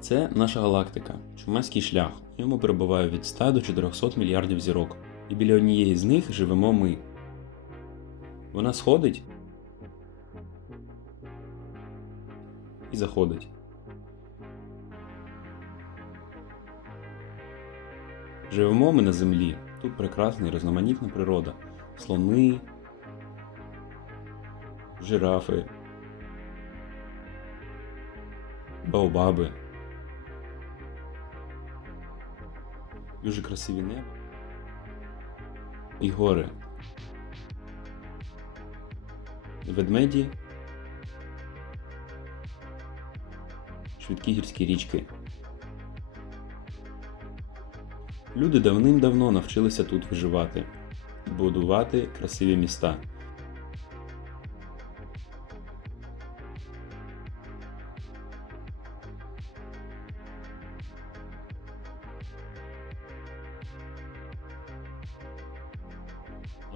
Це наша галактика, чумацький шлях. У ньому перебуває від 100 до 400 мільярдів зірок. І біля однієї з них живемо ми. Вона сходить і заходить. Живемо ми на землі. Тут прекрасна і різноманітна природа. Слони, жирафи, баобаби. Дуже красиві небо. І гори. Ведмеді. Швидкі гірські річки. Люди давним-давно навчилися тут виживати будувати красиві міста.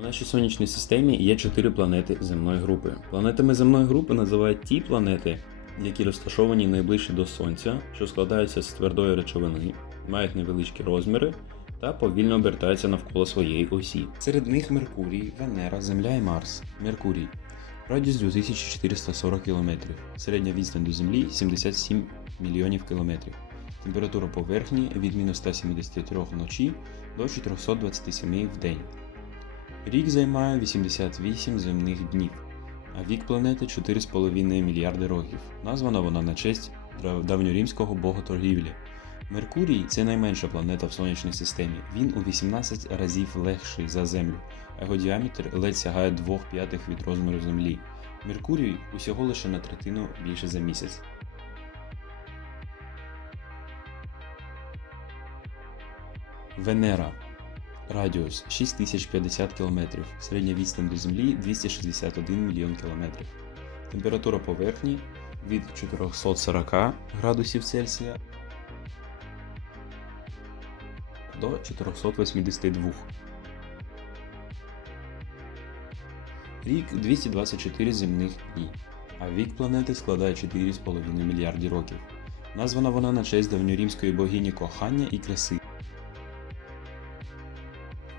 Нашій сонячній системі є чотири планети земної групи. Планетами земної групи називають ті планети, які розташовані найближче до Сонця, що складаються з твердої речовини, мають невеличкі розміри та повільно обертаються навколо своєї осі. Серед них Меркурій, Венера, Земля і Марс. Меркурій. Радіус 2440 км. Середня відстань до Землі 77 мільйонів кілометрів. Температура поверхні від мінус 173 вночі до 427 в день. Рік займає 88 земних днів, а вік планети 4,5 мільярди років. Названа вона на честь давньоримського бога торгівлі. Меркурій це найменша планета в сонячній системі. Він у 18 разів легший за Землю, а його діаметр ледь сягає 2 п'ятих від розміру Землі. Меркурій усього лише на третину більше за місяць. Венера. Радіус 6050 км. Середня відстань до Землі 261 мільйон км. Температура поверхні від 440 градусів Цельсія до 482. Рік 224 земних дні, а вік планети складає 4,5 мільярді років. Названа вона на честь давньоримської богині кохання і краси.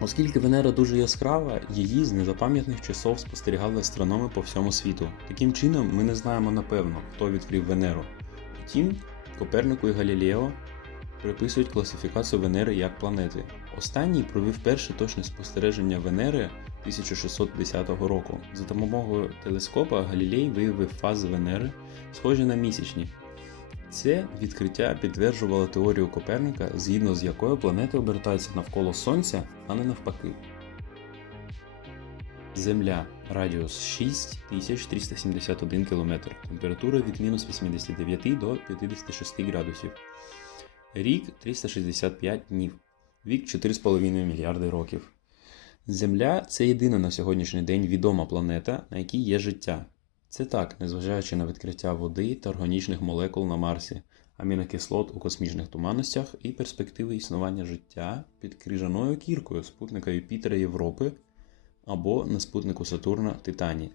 Оскільки Венера дуже яскрава, її з незапам'ятних часов спостерігали астрономи по всьому світу. Таким чином, ми не знаємо напевно, хто відкрив Венеру. Втім, Копернику і Галілео приписують класифікацію Венери як планети. Останній провів перше точне спостереження Венери 1610 року. За допомогою телескопа Галілей виявив фази Венери, схожі на місячні. Це відкриття підтверджувало теорію Коперника, згідно з якою планети обертаються навколо Сонця, а не навпаки. Земля радіус 6371 км, температура від мінус 89 до 56 градусів. Рік 365 днів, вік 4,5 мільярди років. Земля це єдина на сьогоднішній день відома планета, на якій є життя. Це так, незважаючи на відкриття води та органічних молекул на Марсі, амінокислот у космічних туманностях і перспективи існування життя під крижаною кіркою спутника Юпітера Європи або на спутнику Сатурна Титані.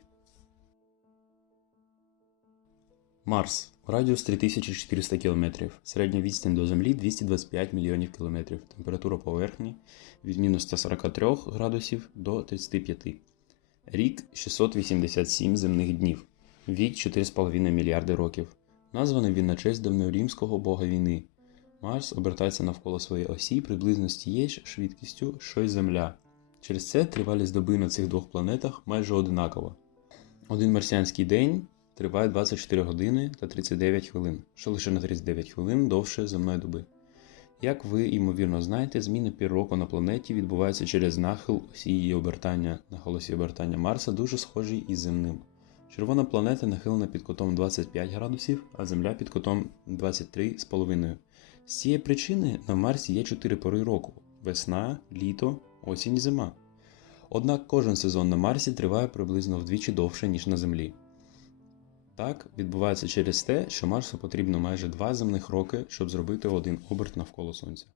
Марс. Радіус 3400 км. Середня відстань до Землі 225 мільйонів км. Температура поверхні від мінус 143 градусів до 35. Рік 687 земних днів. Вік 4,5 мільярди років. Названий він на честь давньоримського бога війни. Марс обертається навколо своєї осі приблизно з тією ж швидкістю, що й Земля. Через це тривалість доби на цих двох планетах майже одинакова. Один марсіанський день триває 24 години та 39 хвилин, що лише на 39 хвилин довше земної доби. Як ви, ймовірно, знаєте, зміни пір року на планеті відбуваються через нахил осі її обертання на холосі обертання Марса дуже схожий із земним. Червона планета нахилена під кутом 25 градусів, а Земля під кутом 23,5. З цієї причини на Марсі є чотири пори року: весна, літо, осінь і зима. Однак кожен сезон на Марсі триває приблизно вдвічі довше, ніж на Землі. Так відбувається через те, що Марсу потрібно майже два земних роки, щоб зробити один оберт навколо Сонця.